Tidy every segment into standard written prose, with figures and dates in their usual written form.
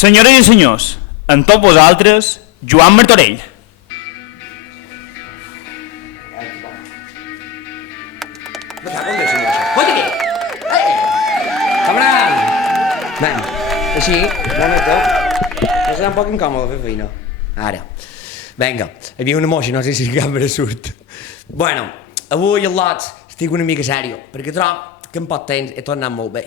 Senyores i senyors, amb tots vosaltres, Joan Martorell. Cameral! Nen, així, una mica. No serà un poc incòmode fer feina. Ara. Vinga, hi havia una moixa, no sé si la càmera surt. Bueno, avui al Lots estic una mica sèrio, perquè trobo que en poc temps he tornat molt bé.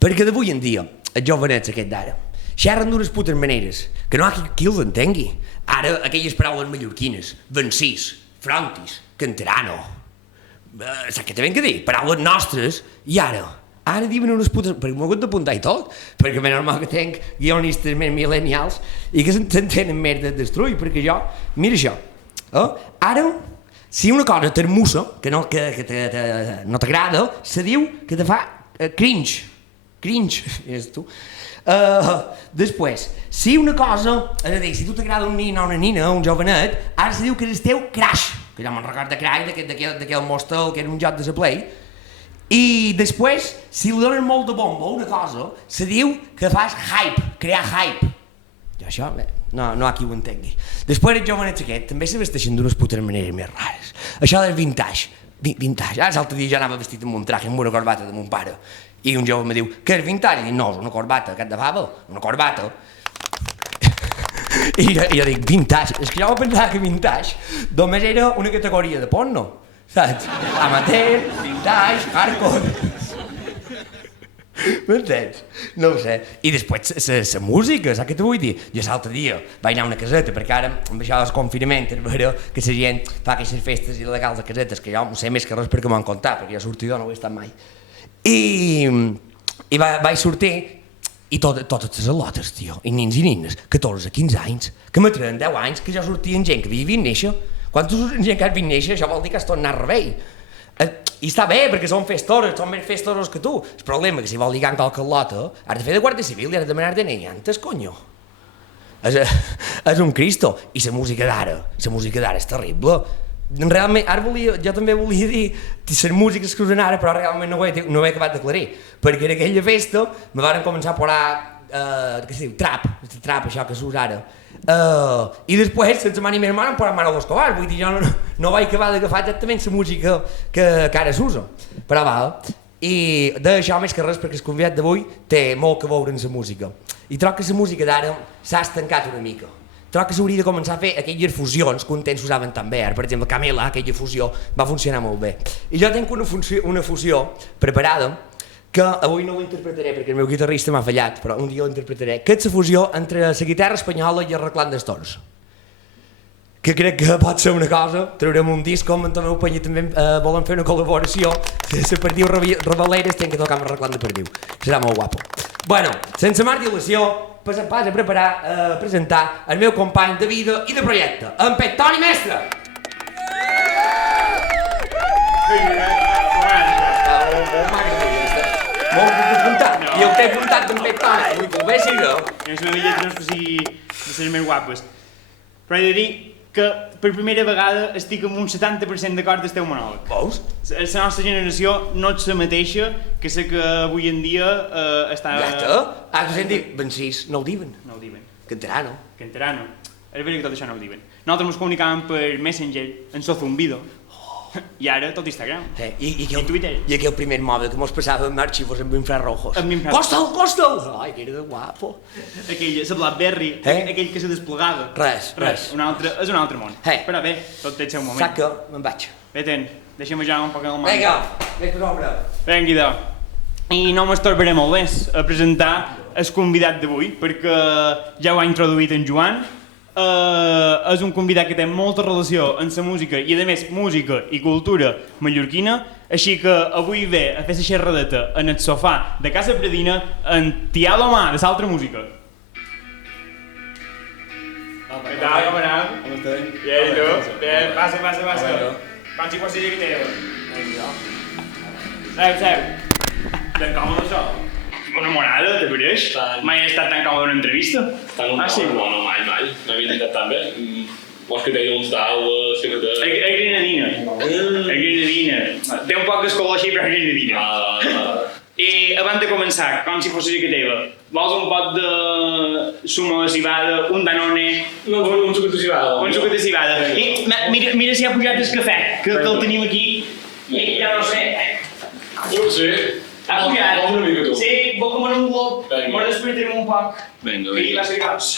Perquè d'avui en dia, els jovenets aquest d'ara, xerren d'unes putes maneres, que no hi ha qui els entengui. Ara, aquelles paraules mallorquines, vencís, frontis, canterano. Saps què t'he que dir? Paraules nostres, i ara diuen unes putes... Perquè m'ho he hagut d'apuntar i tot, perquè és normal que tenc guionistes més millennials i que s'entenen més de destruir, perquè jo... Mira això. Ara, si una cosa t'hermussa, que no t'agrada, se diu que te fa cringe. Cringe, és tu. Després, si una cosa, és a dir, si tu t'agrada un nin o una nina, un jovenet, ara se diu que és el teu crash, que jo me'n recordo de Crash, d'aquell mostel que era un joc de la Play, i després, si li donen molt de bomba a una cosa, se diu que fas hype, crear hype. I això, no hi ha qui ho entengui. Després els jovenets aquests també se vesteixen d'unes putes maneres més rares. Això del vintage. Vintage. Ara l'altre dia ja anava vestit amb un traje, amb una corbata de mon pare. I un jove me diu, què és vintage? I dic, no, és una corbata, aquest de fava, una corbata. I jo dic, vintage. És que jo pensava que vintage només era una categoria de porno, saps? Amateur, vintage, hardcore. M'entens? No ho sé. I després la música, saps què t'ho vull dir? Jo l'altre dia vaig anar a una caseta, perquè ara amb això del confinament és vera que la gent fa aquestes festes il·legals a casetes, que jo no sé més que res perquè m'ho han contat, perquè jo sortidor no ho he estat mai. I vaig sortir i totes les al·lotes, tio, i nins i nines, 14, 15 anys, que me treien 10 anys, que jo sortia amb gent que havia vist néixer. Quan tu surts amb gent que has vist néixer, això vol dir que has tornat rebell. I està bé, perquè són festores, són més festores que tu. El problema és que si vol ligar amb qualque al·lota, has de fer de guàrdia civil i has de demanar DNI antes, conyo. És un Cristo. I la música d'ara és terrible. Realment, jo també volia dir les músiques que usen ara, però realment no ho he acabat d'aclarir, perquè en aquella festa me van començar a posar què se diu, trap, això que s'usa ara, i després, sense mani més mare, em posen Manolo Escobar, vull dir, jo no vaig acabar d'agafar exactament la música que ara s'usa, però va, i d'això més que res, perquè el convidat d'avui té molt que veure amb la música, i trobo que la música d'ara s'ha estancat una mica. Trobo que s'hauria de començar a fer aquelles fusions que un temps s'usaven tan bé. Per exemple, Camela, aquella fusió, va funcionar molt bé. I jo tinc una fusió preparada que avui no ho interpretaré perquè el meu guitarrista m'ha fallat, però un dia ho interpretaré, que és la fusió entre la guitarra espanyola i el reclam dels tors. Que crec que pot ser una cosa, traurem un disc, com en Tomeu Peña també volen fer una col·laboració, la Perdiu Rebaleres tenen que tocar amb el reclam de Perdiu. Serà molt guapo. Bueno, sense més dilació, pas a presentar el meu company de vida i de projecte, en Pep Toni Mestre! Molt apuntat, i ho t'he apuntat d'en Pep Toni, vull que ho vegi jo. És una belleta, no és que sigui de les més guapes, però he de dir que per primera vegada estic amb un 70% d'acord del teu monòleg. Veus? La nostra generació no és la mateixa que la que avui en dia està... Ja està, has de dir, vencís, no ho diuen. No ho diuen. Canterano. Canterano. És veritat que tot això no ho diuen. Nosaltres ens comunicàvem per Messenger, en Zumbido, i ara tot Instagram, i Twitter. I aquell primer mòbil que mos passàvem arxivos amb infrarrojos. Costa'l! Ai, que era de guapo. Aquell, la Blackberry, aquell que se desplegava. Res. És un altre món. Però bé, tot té el seu moment. Saps que me'n vaig. Bé, deixa'm ja un poc el món. Vinga, ves per obre. Vinga, idò. I no m'estorbaré molt més a presentar el convidat d'avui, perquè ja ho ha introduït en Joan. És un convidat que té molta relació amb la música i a més música i cultura mallorquina, així que avui ve a fer la xerradeta en el sofà de Casa Pradina en Tià Lomà de l'altra música. Què tal, camarada? Com estem? Bé, i tu? Bé, passa. Quan si pots dir que teva? Seu. Tan còmode això? Una monada, te coneix? Mai he estat tan còmode en una entrevista? Sí? No, mai. No havia intentat tan bé. Vols que t'hagi uns taules, que no te... És grenadina. És grenadina. Té un poc d'escola així, però és grenadina. I I abans de començar, com si fos la teva, vols un pot de sumo de cibada, un Danone... No, un sucet de cibada. Un sucet de cibada. I mira si ha pujat el cafè, que el tenim aquí. I ja no sé. Sí. Ha pujat. Una mica tu. Sí, vol com en un glob. Vinga. M'ho despertarem un poc. Vinga, I vinga. va ser gros.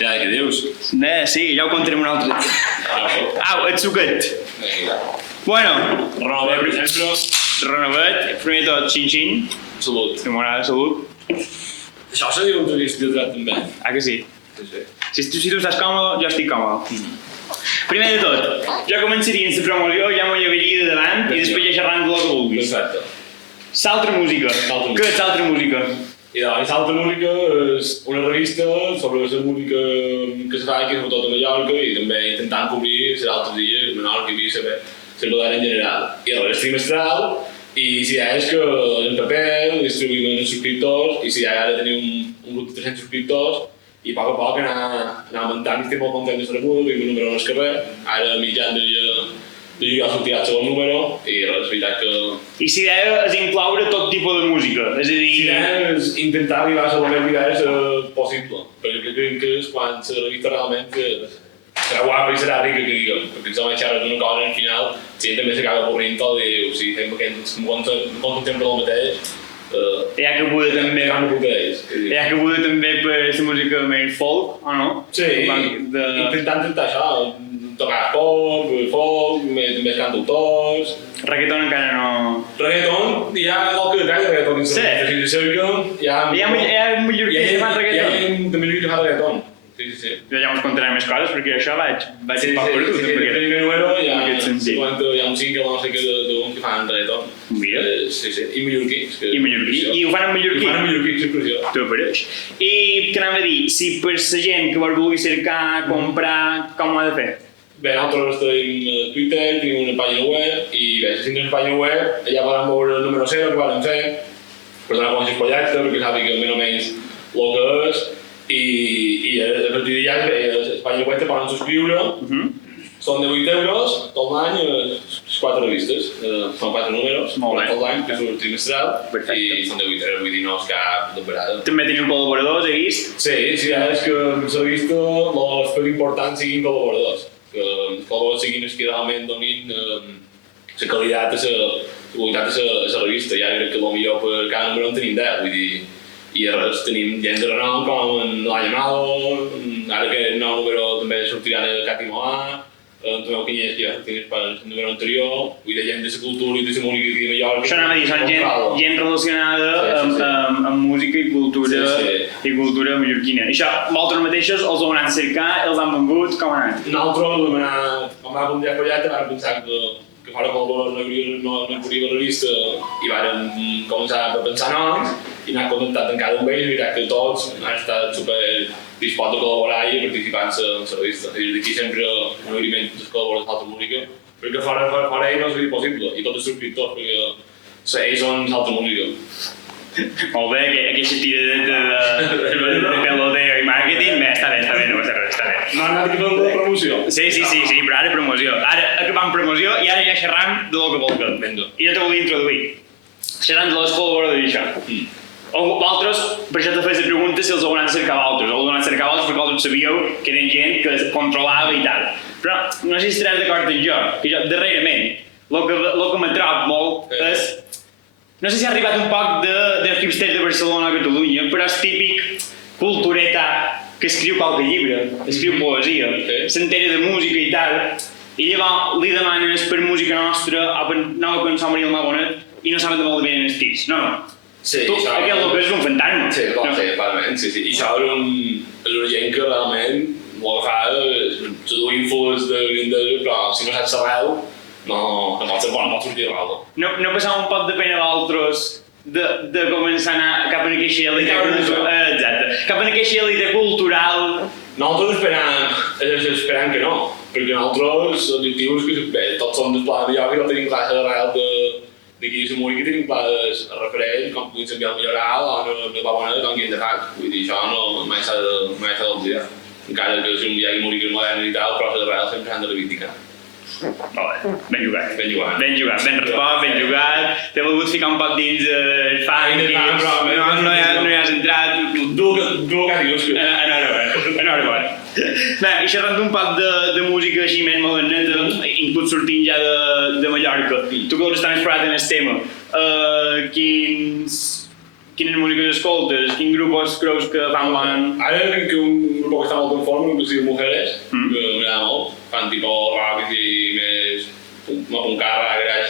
Ja, què dius? Sí, ja ho contarem un altre dia. Au, el suquet. Vinga. Bueno, Renova, per exemple. renovet, primer de tot, xin-xin. Salut. Enamorada, salut. Això seria un entrevista de dret, també. Ah, que sí? Sí, sí. Si tu estàs còmode, jo estic còmode. Primer de tot, jo començaria en la promoció, ja m'ho llevaria de davant i després ja xerrant del que vulguis. Perfecte. Saltra música. Saltra música. Què és Saltra música? I davant Salta Música és una revista sobre la música que se fa aquí, sobretot a Mallorca, i també intentant cobrir els altres dies, Menorca, Eivissa, la Badalona en general. I aleshores trimestral, i si ja és que en paper distribuïm els subscriptors, i si ja ara tenim un grup de 300 subscriptors, i a poc anar augmentant, i estic molt content de ser rebuda, tinc un número en el carrer, ara mitjan de jugar a sortir al segon número, i és veritat que... I si idea és incloure tot tipus de música, és a dir... Si és intentar arribar a la més idees possible, perquè crec que és quan la revista realment serà guapa i serà rica, que diguem, perquè si només xerres d'una cosa al final, la gent també s'acaba avorrint tot i diu, si fem aquests sempre del mateix, Hi ha que poder també... canvi d'ells. Hi ha que poder també per la música més folk, o no? Sí, intentant això, tocar pop, folk, més cantautors... Reggaeton encara no... Reggaeton, hi ha qualque detall de reggaeton dins la cerca, hi ha mallorquins que fan reggaeton. Hi ha mallorquins que fan reggaeton. Sí. Ja ens contarem més coses, perquè això vaig Sí, poc perdut. sí, el número hi ha en aquest sentit. un single no sé què d'un que fan reggaeton. Mira. Sí, i mallorquins. I mallorquí. I ho fan en mallorquí. I ho fan en mallorquí, sí, per això. Tu apareix. I què anava a dir? Si per la gent que vol vulgui cercar, comprar, com ho ha de fer? Bé, nosaltres tenim Twitter, tenim una pàgina web, i bé, si tens una pàgina web, allà podem veure el número 0 que vam fer, per donar conèixer el projecte, perquè sàpiga més o menys el que és, i a partir d'allà, bé, la pàgina web te poden subscriure, són de 8 euros, tot l'any, 4 revistes, són 4 números, tot l'any, que surt trimestral, i són de 8 euros, vull dir, no és cap temporada. També teniu col·laboradors, he vist? Sí, ja és que s'ha vist l'aspecte important siguin col·laboradors, que els col·laboradors siguin els que realment donin la qualitat i la qualitat de la revista. Ja crec que potser per cada número en tenim 10, vull dir, i res, tenim gent de renom com en l'any Amado, ara que el nou número també sortirà de Cati Moà, Antonio Quiñés, que ja sortirà per el número anterior, vull dir, gent de la cultura i de la música de Mallorca. Això anava a dir, són gent relacionada amb música i cultura mallorquina. I això, vosaltres mateixos els heu anat a cercar, els han vengut, com ha anat? Nosaltres vam anar, quan vam un dia projecte, vam pensar que fora molt no hi hauria la revista i vam començar a pensar noms i anar contactant amb cada un d'ells i veritat que tots han estat super disposats a col·laborar i a participar en la revista. I des d'aquí sempre un agraïment a tots els col·laboradors d'Alta Música, perquè fora ells no seria possible, i tots els subscriptors, perquè ells són Alta Música. Molt bé, aquesta tira de peloteo i màrqueting, bé, està bé, no passa res, està bé. No han anat aquí fent la promoció? Sí, però ara promoció. Ara acabam promoció i ara ja xerram del que volguem. Vinga. I jo te volia introduir. Xerram de les col·laboradors d'això. Vosaltres, per això te feia la pregunta si els heu anat a cercar vosaltres. Heu anat a cercar vosaltres perquè vosaltres sabíeu que eren gent que es controlava i tal. Però no sé si estaràs d'acord amb jo, que jo, darrerament, el que me trobo molt és... No sé si ha arribat un poc de hipster de Barcelona a Catalunya, però és típic cultureta que escriu qualque llibre, escriu poesia, s'entera de música i tal, i llavors li demanes per música nostra o per nova cançó a Mariel Magonet i no saben de molt bé en els tirs, no? Sí, tu, aquest el que és un fantasma. Sí, clarament, sí. I això és una gent que realment el que fa és seduir infos de grinders, però si no saps l'arrel, no pot sortir l'arrel. No passava un poc de pena a d'altres de començar a anar cap a aquesta elite cultural. Nosaltres esperem que no, perquè nosaltres l'objectiu és que bé, tots som del pla de Mallorca i no tenim clar l'arrel d'aquí a Múrcia, tenim clar els referents, com puguin canviar el milloral o no va bona com que hem de fer. Vull dir, això mai s'ha d'oblidar. Encara que si hi hagi Múrcia moderna i tal, però les arrels sempre s'han de reivindicar. Ben jugat. Ben jugat. Ben jugat, ben respost, ben jugat. T'he volgut ficar un poc dins el fang i no hi has entrat. Du que dius que... Enhorabona. Bé, i xerrant un poc de música així més moderneta, inclús sortint ja de Mallorca, tu que estàs més parat en el tema, quines músiques escoltes? Quins grups creus que fan bon? Ara crec que un grup que està molt en forma, inclusive Mujeres, que m'agrada molt, fan tipus rock i més puncarra, graix,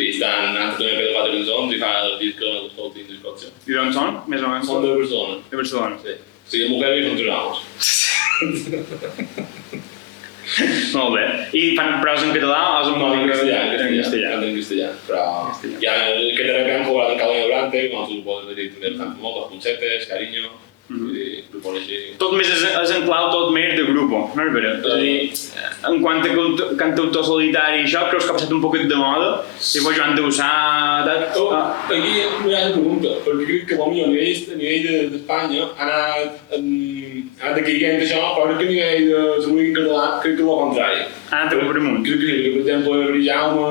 i estan antes també per 4 cançons i fa el disc que l'escoltin d'Escòcia. I d'on són, més o menys? Són de Barcelona. De Barcelona. Sí. Sí, de Mujeres són tonals. Molt bé. I fan prosa en català o és un No, en castellà, en castellà? en castellà. Però ja que de repente han jugat en Calonio Durante, com tu podes dir, també fan molt, els conceptes, Cariño, vull dir, grupos així. Tot més és en clau, tot més de grupo, no és veritat? És a dir, en quant a cantautor solitari i això, creus que ha passat un poquet de moda? Tipo Joan Dausà... Aquí hi ha una pregunta, perquè crec que potser a nivell d'Espanya ha anat decaient això, però que a nivell de la música en català crec que és el contrari. Ha anat a per amunt. Crec que sí, per exemple, Jaume,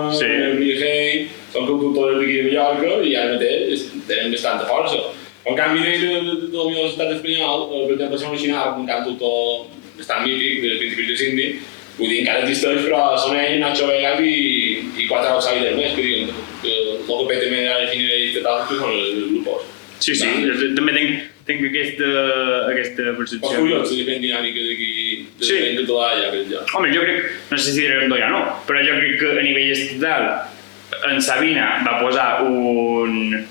Hey, són cantautors d'aquí de Mallorca i ara mateix tenen bastanta força. En canvi, a nivell de l'estat espanyol, per exemple, Son Xinal, un cantautor bastant mític, de principis de Cindy, vull dir, encara existeix, però són ells, Nacho Vegas i 4 outsiders més, que diuen que el que peta més ara a nivell estatal que són els grupos. Sí, jo també tinc aquesta percepció. És curiós, la diferent dinàmica d'aquí, en català ja, crec jo. Home, jo crec, no sé si diré ja no, però jo crec que a nivell estatal en Sabina va posar un...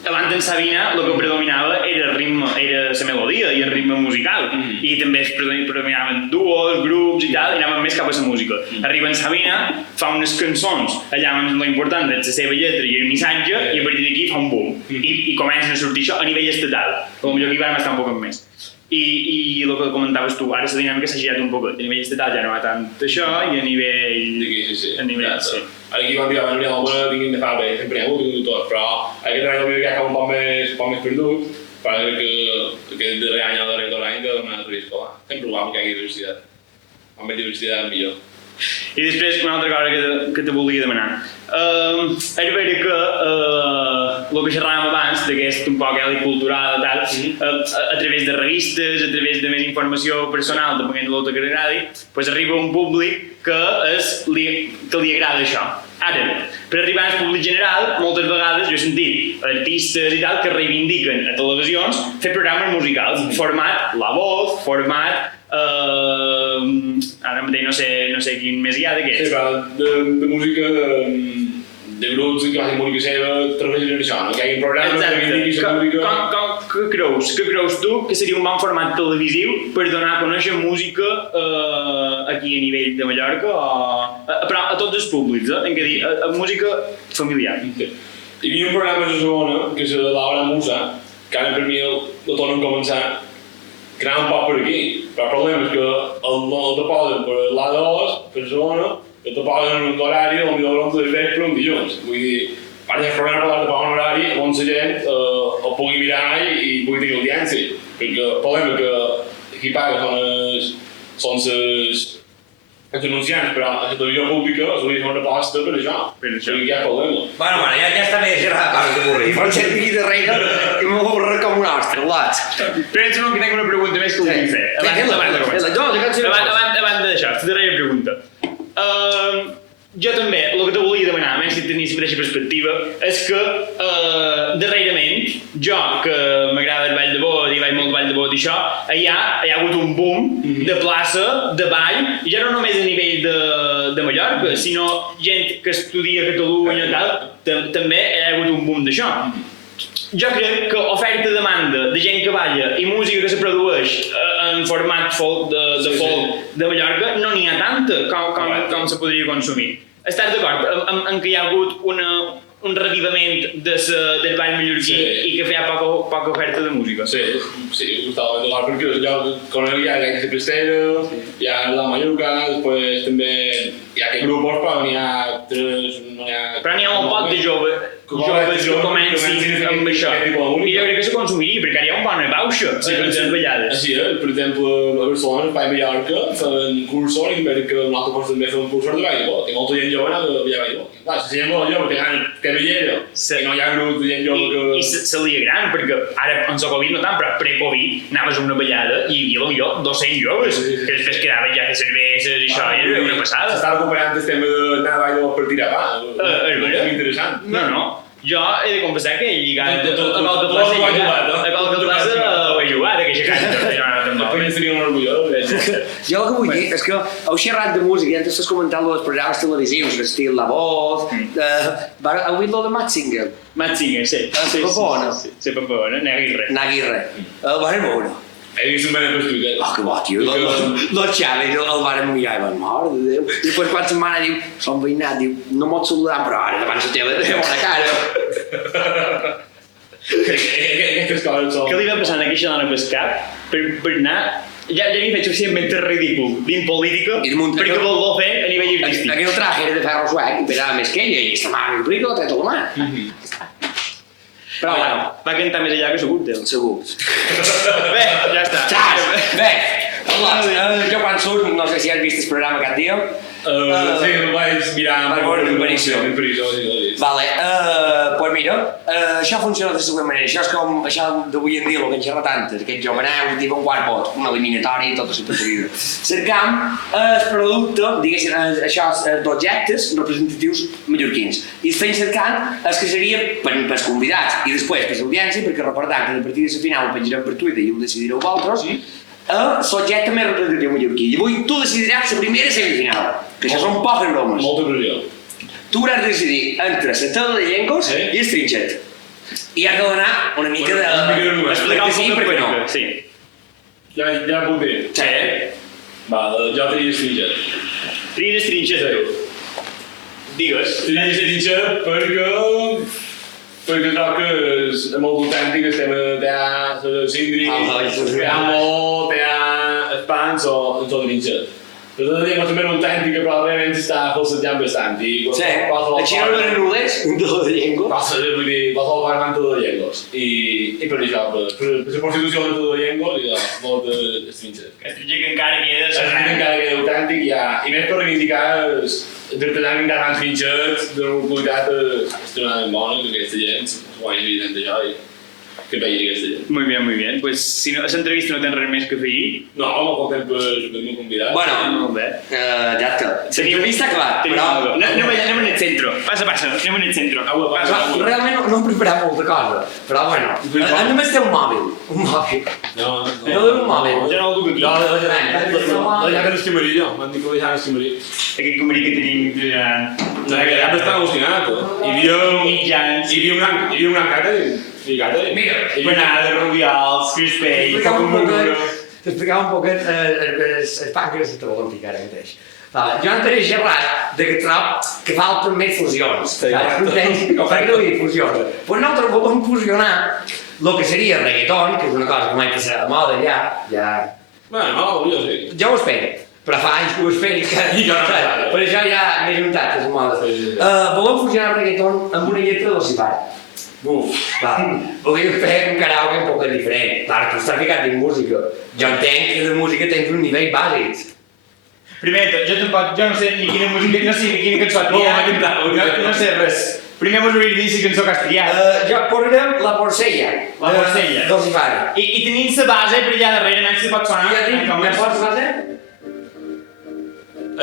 Abans d'en Sabina el que predominava era el ritme, era la melodia i el ritme musical. I també es predominaven duos, grups i tal, i anaven més cap a la música. Arriba en Sabina, fa unes cançons, allà on l'important és la seva lletra i el missatge, i a partir d'aquí fa un boom. I comencen a sortir això a nivell estatal. Potser aquí van estar un poc més. I el que comentaves tu, ara la dinàmica s'ha girat un poc. A nivell estatal ja no va tant això, i a nivell... Sí. A nivell, sí. Ara aquí quan diuen que alguna tinguin de fer bé, sempre hi ha hagut un tot, però aquest any el vídeo ja acaba un poc més perdut, però crec que aquest darrer any o darrer 2 anys de donar una escolar. Sempre ho va perquè hi ha diversitat. Amb més diversitat millor. I després una altra cosa que te volia demanar. És vera que el que xerràvem abans, d'aquest un poc elit cultural i tal, a través de revistes, a través de més informació personal, depenent de l'autor que t'agradi, doncs arriba un públic que li agrada això. Ara, per arribar al públic general, moltes vegades jo he sentit artistes i tal que reivindiquen a televisions fer programes musicals, format La Voz, format... ara mateix no sé quin més hi ha d'aquests. Sí, però de música, de grups que facin música seva, treballen en això, no? Que hi hagi programes que reivindiquin la música... Què creus tu que seria un bon format televisiu per donar a conèixer música aquí a nivell de Mallorca, però a tots els públics, en què dir, a música familiar? Hi havia un programa a Osona, que és l'Hora Musa, que ara per mi el tornen a començar que anava un poc per aquí, però el problema és que el te posen per l'A2, per Osona, que te posen en un horari on el 11 de vespre un dilluns. Vull dir, van a programar per un horari on la gent el pugui mirar i pugui tenir audiència. Perquè el problema és que qui paga són els anunciants, però a la televisió pública es volia fer una aposta per això. Per això. Hi ha problema. Bueno, ja està bé de xerrar, coses d'avorrir. Però gent aquí darrere i m'avorre com un ostre, lots. Penso que tinc una pregunta més que vull fer. Abans d'això, la darrera pregunta. Jo també, el que te volia demanar, menys si tenies la mateixa perspectiva, és que darrerament, jo que m'agrada el ball de bot i vaig molt ball de bot i això, hi ha hagut un boom de plaça, de ball, i ja no només a nivell de Mallorca, sinó gent que estudia a Catalunya i tal, també hi ha hagut un boom d'això. Jo crec que oferta-demanda de gent que balla i música que se produeix en format folk de Mallorca no n'hi ha tanta com se podria consumir. Estàs d'acord en que hi ha hagut un revivament del ball mallorquí i que feia poca oferta de música? Sí, totalment d'acord, perquè jo conec ja Gaites de Prestera, hi ha la Mallorca, després també hi ha aquests grups, però n'hi ha 3... Però n'hi ha molt poc de jove. joves que comencin amb això. I jo crec que se consumiria, perquè hi ha un bona pausa de les ballades. Així, per exemple, a Barcelona, a Mallorca, fan cursos i veig que un altre post també fa un curs de ball. I molta gent jove anava a ballar ball. Clar, si gent molt jove tenen cabellera i no hi ha grup de gent jove que... I se lia gran, perquè ara en la Covid no tant, però pre-Covid anaves a una ballada i hi havia potser 200 joves que després quedaven ja a fer cerveses i això, i era una passada. S'està recuperant el tema d'anar a ball per tirar pa. És interessant. No. Jo he de confessar que he lligat a qualque plaça ho he jugat, aquesta canta. També seria un orgullós. Jo el que vull dir és que heu xerrat de música i antes t'has comentat dels programes televisius, estil La Voz, heu vist lo de Matt Singer? Matt Singer, sí. Papona. Sí, Papona, Naguirre. El varen veure. He vist un ben explicat. Oh, que bo, tio. Lo Xavi el varen mirar i van, mare de Déu. I després quan se'n va anar diu, som veïnat, diu, no m'ho saludant, però ara davant la teva de bona cara. Aquestes coses són... Què li va passar a aquesta dona pel cap per anar... Ja m'hi faig suficientment ridícul dins política perquè vol fer a nivell artístic. Aquell traje era de ferro suec i pesava més que ella i esta mà el rico té tota la mà. Però bueno, va cantar més allà que segur d'ell. Segur. Bé, ja està. Bé, jo quan surt, no sé si has vist el programa aquest dia. Sí, el vaig mirar en Perisó. Vale, pues mira, això funciona de la següent manera. Això és com això d'avui en dia, el que en xerra tant, aquest joveneu, diu un quart vot, un eliminatori i tota la superfida. Cercam el producte, diguéssim, això d'objectes representatius mallorquins. I estem cercant el que seria per els convidats i després per l'audiència, perquè recordem que a partir de la final ho penjarem per Twitter i ho decidireu vosaltres, l'objecte més representatiu mallorquí. I avui tu decidiràs la primera semifinal, que això són poques bromes. Molta pressió. Tu hauràs de decidir entre la tela de llengos i el trinxet. I has de donar una mica de... Explicar un sí, poc perquè no. Sí. Ja puc dir. Sí. Va, jo tria Stringet. Tries trinxet, tu. Digues. Tria Stringet perquè trobo que és molt autèntic el tema de la Sindri, de Amo, de Espans o tot Trinxet. Però tot el dia també era autèntica, però realment s'està falsetjant bastant. Sí, així no eren nul·les, un de llengua. Vull dir, qualsevol variant de llengües. I per això, per la constitució de llengües i molt d'estrinxet. Estrinxet que encara queda... Estrinxet encara queda autèntic i més per reivindicar els artesans encara han trinxet d'una qualitat extremadament bona, que aquesta gent guanya evident d'això i que veia aquesta gent. Muy bien. Pues si no, a l'entrevista no tens res més que afegir. No, molt content per haver-me convidat. Bueno, Molt bé. ja està. L'entrevista ha acabat, però... Anem en el centro. Passa, anem en el centro. Realment no hem preparat molta cosa, però bueno, només té un mòbil. No un mòbil. Jo no el duc aquí. L'he deixat a l'esquimerí, jo. M'han dit que l'he deixat a l'esquimerí. Aquest comerí que tenim... Ja m'estava al·lucinat. Hi havia un gran càtering. Mira, Panada, rubials, crispell, t'explicava un poquet el pa que se te vol ficar ara mateix. Jo no tenia xerrat de que trob que falten més fusions. Perquè no hi ha fusions. Però nosaltres volem fusionar el que seria reggaeton, que és una cosa que mai passarà de moda ja... Bueno, jo sí. Jo ho espero. Però fa anys que ho espero per això ja m'he juntat, és moda. Volem fusionar el reggaeton amb una lletra de l'Ocipar. Volia fer un karaoke un poc diferent. Clar, tu estàs ficat en música. Jo entenc que de música tens un nivell bàsic. Primer de tot, jo no sé ni quina música, no sé ni quina cançó triar. No sé res. Primer mos hauria de dir si cançó que has triat. Jo posarem La Porcella. La Porcella. D'Ocipar. I tenim la base per allà darrere, menys si pot sonar. Ja tenim, ja pots base?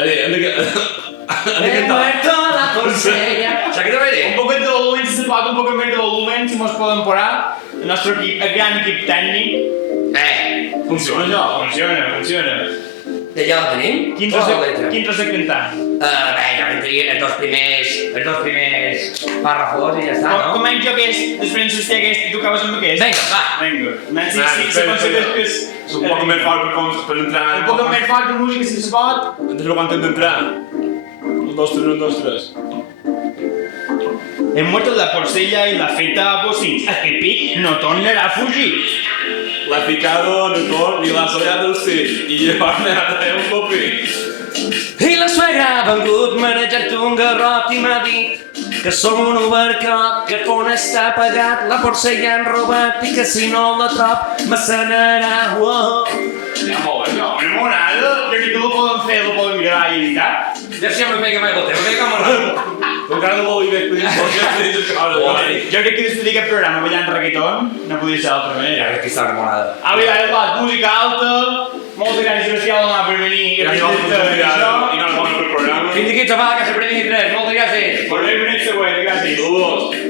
Hem de cantar. La Porcella. S'ha quedat bé? Un poquet de volumen, si se pot, un poquet més de volumen, si mos poden posar. El nostre equip, el gran equip tècnic. Funciona això. Funciona. I ja la tenim? Quin tros de cantar? Bé, jo cantaria els dos primers pàrrafos i ja està, no? Començo jo aquest, després sosté aquest i tu acabes amb aquest. Vinga, Vinga. Si aconsegues que és... Un poc més fort per entrar. Un poc més fort de música, si se pot. Antes lo aguanten d'entrar. 1, 2, 3. Hem muerto la porcella y la feta a bocins. A que pic no tornarà a fugir. L'ha picado en el cor i l'ha sollat el cell i llevar-me a traer un copí. I la suegra ha vengut manejar-te un garrot i m'ha dit Que som un obercot, que el fons està apagat, la borsa ja han robat i que si no la trob m'assanarà. Ja, molt bé, no. M'agrada, jo crec que lo podem gravar i editar. Ja sempre pega mai el teu, pega molt. Encara no l'ho veig, Jo crec que després d'aquest programa ballant reggaeton no podria ser d'altra manera. Aquí està enamorada. A veure, música alta, moltes gràcies Sebastià per venir i I no, per programa. Fins aquí, xaval, que se prengui 3. Moltes gràcies. Volvem en el següent, gràcies. Saludos.